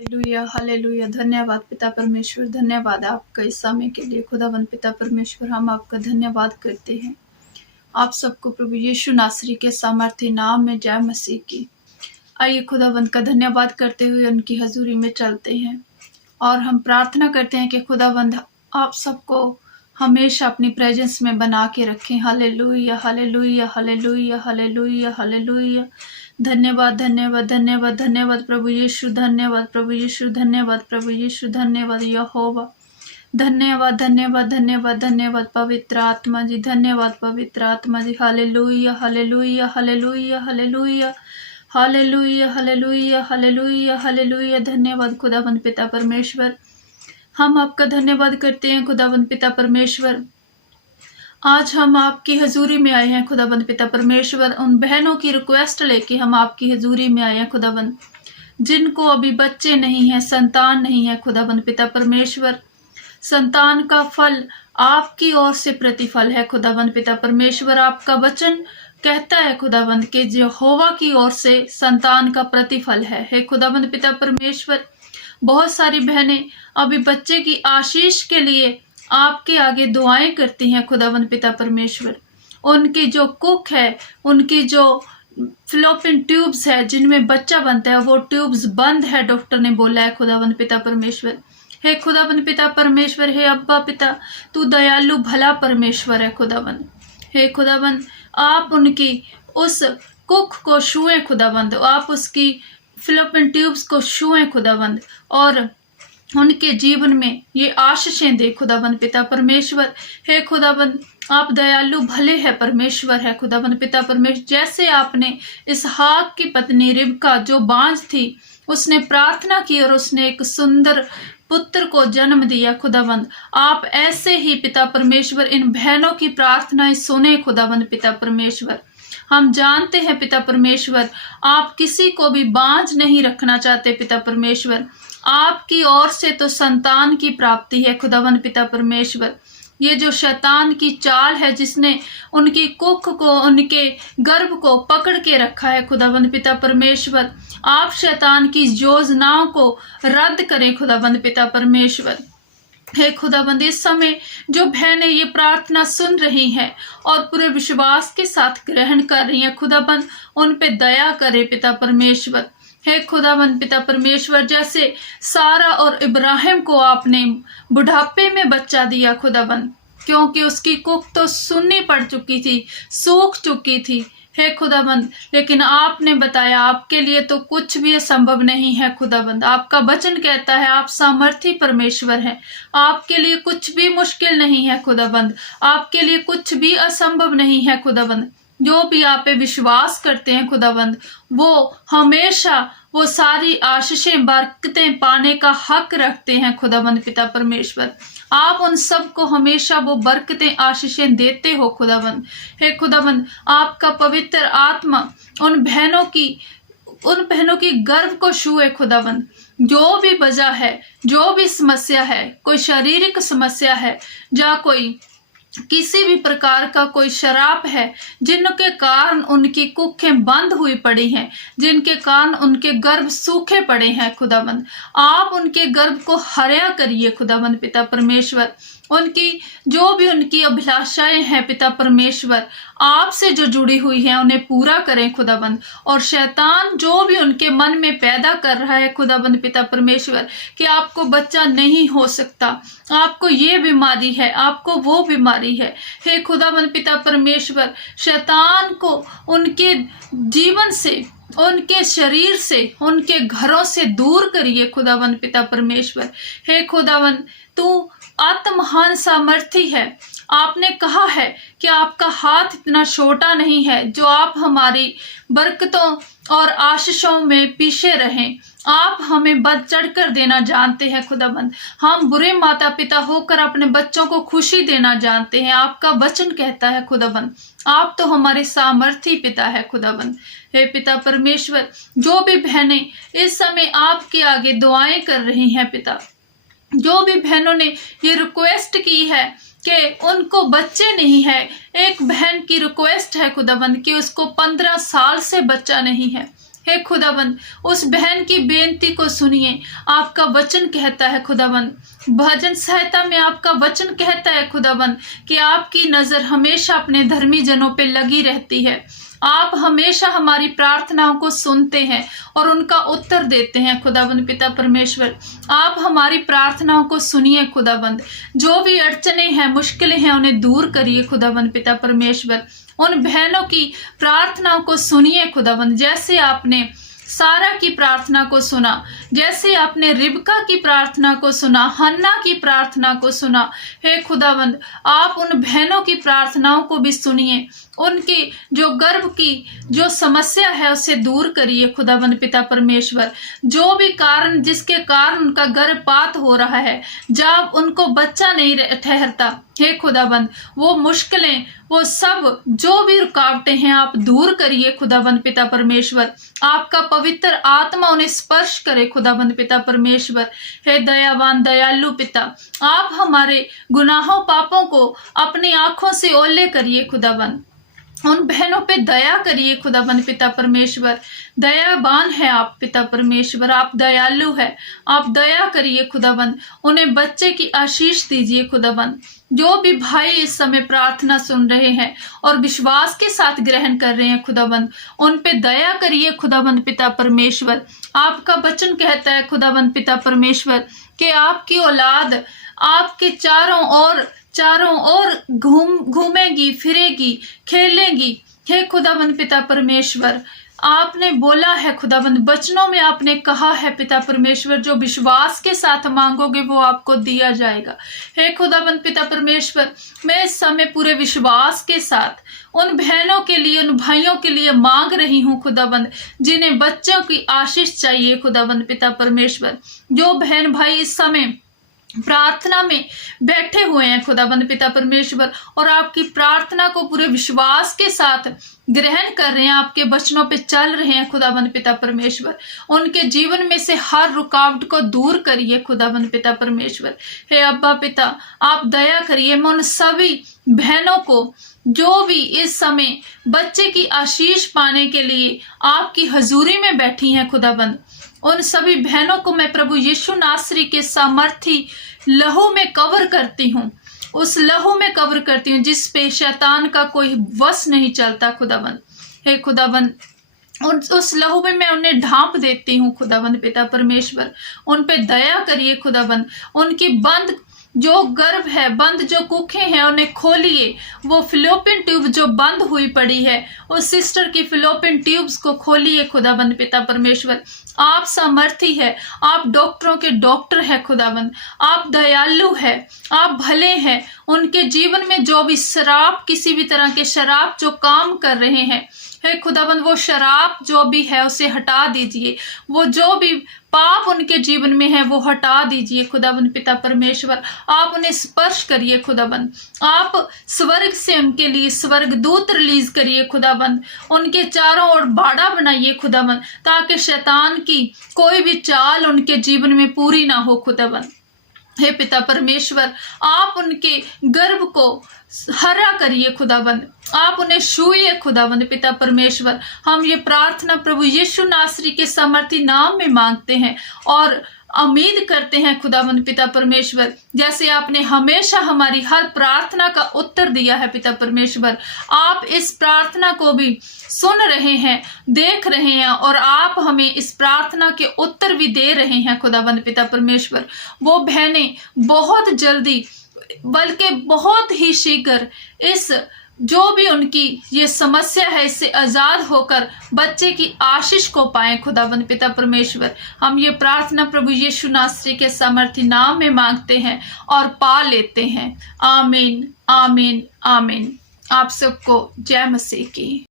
Hallelujah hallelujah. धन्यवाद पिता परमेश्वर, धन्यवाद आपका इस समय के लिए। खुदावंद पिता परमेश्वर, हम आपका धन्यवाद करते हैं। आप सबको प्रभु यीशु नासरी के सामर्थ्य नाम में जय मसीह की। आइए खुदावंद का धन्यवाद करते हुए उनकी हजूरी में चलते हैं और हम प्रार्थना करते हैं कि खुदावंद आप सबको हमेशा अपनी प्रेजेंस में बना के रखें। Hallelujah hallelujah hallelujah hallelujah hallelujah. धन्यवाद धन्यवाद धन्यवाद धन्यवाद प्रभु यीशु, धन्यवाद प्रभु यीशु, धन्यवाद प्रभु यीशु, धन्यवाद यहोवा, धन्यवाद धन्यवाद धन्यवाद धन्यवाद पवित्र आत्मा जी, धन्यवाद पवित्र आत्मा जी। Hallelujah hallelujah hallelujah hallelujah hallelujah hallelujah hallelujah hallelujah. धन्यवाद खुदावंद पिता परमेश्वर, हम आपका धन्यवाद करते हैं खुदावंद पिता परमेश्वर। आज हम आपकी हजूरी में आए हैं खुदावंद पिता परमेश्वर। उन बहनों की रिक्वेस्ट लेके हम आपकी हजूरी में आए हैं खुदावंद, जिनको अभी बच्चे नहीं हैं, संतान नहीं है खुदावंद पिता परमेश्वर। संतान का फल आपकी ओर से प्रतिफल है खुदावंद पिता परमेश्वर। आपका वचन कहता है खुदावंद के यहोवा की ओर से संतान का प्रतिफल है। हे खुदावंद पिता परमेश्वर, बहुत सारी बहनें अभी बच्चे की आशीष के लिए आपके आगे दुआएं करती हैं खुदावंद पिता परमेश्वर। उनकी जो कुख है, उनकी जो फ्लोपिन ट्यूब्स है जिनमें बच्चा बनता है, वो ट्यूब्स बंद है, डॉक्टर ने बोला है खुदावंद पिता परमेश्वर। हे खुदावंद पिता परमेश्वर, हे अब्बा पिता, तू दयालु भला परमेश्वर है खुदावंद। हे खुदावंद, आप उनकी उस कुख को छुएं खुदावंद, आप उसकी फिलोपिन ट्यूब्स को छुएं खुदावंद और उनके जीवन में ये आशीषें दे खुदावंद पिता परमेश्वर। हे खुदावंद, आप दयालु भले है परमेश्वर है खुदावंद पिता परमेश्वर। जैसे आपने इसहाक की पत्नी रिबका जो बांझ थी, उसने प्रार्थना की और उसने एक सुंदर पुत्र को जन्म दिया खुदावंद, आप ऐसे ही पिता परमेश्वर इन बहनों की प्रार्थनाएं सुने खुदावंद पिता परमेश्वर। हम जानते हैं पिता परमेश्वर, आप किसी को भी बांझ नहीं रखना चाहते पिता परमेश्वर। आपकी ओर से तो संतान की प्राप्ति है खुदावंद पिता परमेश्वर। ये जो शैतान की चाल है जिसने उनकी कुख को, उनके गर्भ को पकड़ के रखा है खुदावंद पिता परमेश्वर, आप शैतान की योजनाओं को रद्द करें खुदावंद पिता परमेश्वर। हे खुदावंद, इस समय जो बहनें ये प्रार्थना सुन रही हैं और पूरे विश्वास के साथ ग्रहण कर रही हैं खुदावंद, उन पे दया करे पिता परमेश्वर। हे खुदावंद पिता परमेश्वर, जैसे सारा और इब्राहिम को आपने बुढ़ापे में बच्चा दिया खुदावंद, क्योंकि उसकी कुख तो सुन्नी पड़ चुकी थी, सूख चुकी थी हे खुदावंद, लेकिन आपने बताया आपके लिए तो कुछ भी असंभव नहीं है खुदावंद। आपका वचन कहता है आप सामर्थी परमेश्वर हैं, आपके लिए कुछ भी मुश्किल नहीं है खुदावंद, आपके लिए कुछ भी असंभव नहीं है खुदावंद। जो भी आप पे विश्वास करते हैं खुदावंद, वो हमेशा वो सारी आशीषें बरकतें पाने का हक रखते हैं खुदावंद पिता परमेश्वर। आप उन सब को हमेशा वो बरकतें आशीषें देते हो खुदावंद। हे खुदावंद, आपका पवित्र आत्मा उन बहनों की गर्भ को छुए खुदावंद। जो भी वजह है, जो भी समस्या है, कोई शारीरिक समस्या है या कोई किसी भी प्रकार का कोई शराब है, जिनके कारण उनकी कुखें बंद हुई पड़ी हैं, जिनके कारण उनके गर्भ सूखे पड़े हैं खुदावंद, आप उनके गर्भ को हरा करिए खुदावंद पिता परमेश्वर। उनकी जो भी उनकी अभिलाषाएं हैं पिता परमेश्वर, आपसे जो जुड़ी हुई हैं उन्हें पूरा करें खुदावंद। और शैतान जो भी उनके मन में पैदा कर रहा है खुदावंद पिता परमेश्वर कि आपको बच्चा नहीं हो सकता, आपको ये बीमारी है, आपको वो बीमारी है, हे खुदावंद पिता परमेश्वर, शैतान को उनके जीवन से, उनके शरीर से, उनके घरों से दूर करिए खुदावंद पिता परमेश्वर। हे खुदावंद, तू आत्महान सामर्थी है। आपने कहा है कि आपका हाथ इतना छोटा नहीं है जो आप हमारी बरकतों और आशीषों में पीछे रहें। आप हमें बढ़ चढ़ कर देना जानते हैं खुदाबंद। हम बुरे माता पिता होकर अपने बच्चों को खुशी देना जानते हैं। आपका वचन कहता है खुदाबंद, आप तो हमारे सामर्थी पिता है खुदाबंद। हे पिता परमेश्वर, जो भी बहनें इस समय आपके आगे दुआएं कर रही हैं पिता, जो भी बहनों ने ये रिक्वेस्ट की है कि उनको बच्चे नहीं है, एक बहन की रिक्वेस्ट है खुदाबंद कि उसको 15 साल से बच्चा नहीं है। हे खुदाबंद उस बहन की बेनती को सुनिए। आपका वचन कहता है खुदाबंद, भजन संहिता में आपका वचन कहता है खुदाबंद कि आपकी नजर हमेशा अपने धर्मी जनों पे लगी रहती है। आप हमेशा हमारी प्रार्थनाओं को सुनते हैं और उनका उत्तर देते हैं खुदाबंद पिता परमेश्वर। आप हमारी प्रार्थनाओं को सुनिए खुदाबंद। जो भी अड़चने हैं, मुश्किलें हैं, उन्हें दूर करिए खुदाबंद पिता परमेश्वर। उन बहनों की प्रार्थनाओं को सुनिए खुदाबंद, जैसे आपने सारा की प्रार्थना को सुना, जैसे आपने रिबका की प्रार्थना को सुना, हन्ना की प्रार्थना को सुना। हे खुदाबंद आप उन बहनों की प्रार्थनाओं को भी सुनिए। उनकी जो गर्भ की जो समस्या है उसे दूर करिए खुदाबंद पिता परमेश्वर। जो भी कारण जिसके कारण उनका गर्भपात हो रहा है, जब उनको बच्चा नहीं ठहरता, हे खुदाबंद वो मुश्किलें, वो सब जो भी रुकावटें हैं आप दूर करिए खुदाबंद पिता परमेश्वर। आपका पवित्र आत्मा उन्हें स्पर्श करे खुदाबंद पिता परमेश्वर। हे दयावान दयालु पिता, आप हमारे गुनाहों पापों को अपनी आंखों से ओले करिए खुदाबंद। उन बहनों पे दया करिए खुदाबंद पिता परमेश्वर। दयावान है आप पिता परमेश्वर, आप दयालु है, आप दया करिए खुदाबंद। उन्हें बच्चे की आशीष दीजिए खुदाबंद। जो भी भाई इस समय प्रार्थना सुन रहे हैं और विश्वास के साथ ग्रहण कर रहे हैं खुदाबंद, उन पे दया करिए खुदाबंद पिता परमेश्वर। आपका वचन कहता है खुदाबंद पिता परमेश्वर कि आपकी औलाद आपके चारों ओर घूमेगी, फिरेगी, खेलेगी। हे खुदाबंद पिता परमेश्वर, आपने बोला है खुदाबंद, वचनों में आपने कहा है पिता परमेश्वर, जो विश्वास के साथ मांगोगे वो आपको दिया जाएगा। हे खुदाबंद पिता परमेश्वर, मैं इस समय पूरे विश्वास के साथ उन बहनों के लिए, उन भाइयों के लिए मांग रही हूँ खुदाबंद, जिन्हें बच्चों की आशीष चाहिए खुदाबंद पिता परमेश्वर। जो बहन भाई इस समय प्रार्थना में बैठे हुए हैं खुदाबंद पिता परमेश्वर और आपकी प्रार्थना को पूरे विश्वास के साथ ग्रहण कर रहे हैं, आपके वचनों पे चल रहे हैं खुदाबंद पिता परमेश्वर, उनके जीवन में से हर रुकावट को दूर करिए खुदाबंद पिता परमेश्वर। हे अब्बा पिता, आप दया करिए। मैं उन सभी बहनों को जो भी इस समय बच्चे की आशीष पाने के लिए आपकी हजूरी में बैठी हैं खुदाबंद, उन सभी बहनों को मैं प्रभु यीशु नासरी के सामर्थी लहू में कवर करती हूँ। उस लहू में कवर करती हूँ जिस पे शैतान का कोई वश नहीं चलता खुदाबंद। हे खुदाबंद, उस लहू में मैं उन्हें ढांप देती हूँ खुदाबंद पिता परमेश्वर। उन पे दया करिए खुदाबंद। उनकी बंद जो गर्भ है, बंद जो कुखें हैं, उन्हें खोलिए। वो फिलोपिन ट्यूब जो बंद हुई पड़ी है, उस सिस्टर की फिलोपिन ट्यूब्स को खोलिए खुदाबंद पिता परमेश्वर। आप सामर्थी है, आप डॉक्टरों के डॉक्टर है खुदाबंद, आप दयालु है, आप भले हैं। उनके जीवन में जो भी शराब, किसी भी तरह के शराब जो काम कर रहे हैं, हे खुदाबंद वो शराब जो भी है उसे हटा दीजिए। वो जो भी पाप उनके जीवन में है वो हटा दीजिए खुदाबंद पिता परमेश्वर। आप उन्हें स्पर्श करिए खुदाबंद। आप स्वर्ग से उनके लिए स्वर्ग दूत रिलीज करिए खुदाबंद। उनके चारों ओर बाड़ा बनाइए खुदाबंद, ताकि शैतान की कोई भी चाल उनके जीवन में पूरी ना हो खुदाबंद। हे पिता परमेश्वर, आप उनके गर्भ को हरा करिए खुदाबंद। आप उन्हें छूइए खुदाबंद पिता परमेश्वर। हम ये प्रार्थना प्रभु यीशु नासरी के सामर्थी नाम में मांगते हैं और उम्मीद करते हैं खुदाबंद पिता परमेश्वर, जैसे आपने हमेशा हमारी हर प्रार्थना का उत्तर दिया है पिता परमेश्वर। आप इस प्रार्थना को भी सुन रहे हैं, देख रहे हैं और आप हमें इस प्रार्थना के उत्तर भी दे रहे हैं खुदाबंद पिता परमेश्वर। वो बहनें बहुत जल्दी, बल्कि बहुत ही शीघ्र इस जो भी उनकी ये समस्या है इससे आजाद होकर बच्चे की आशीष को पाएं खुदाबंद पिता परमेश्वर। हम ये प्रार्थना प्रभु यीशु नासरी के सामर्थी नाम में मांगते हैं और पा लेते हैं। आमीन, आमीन, आमीन। आप सबको जय मसीह की।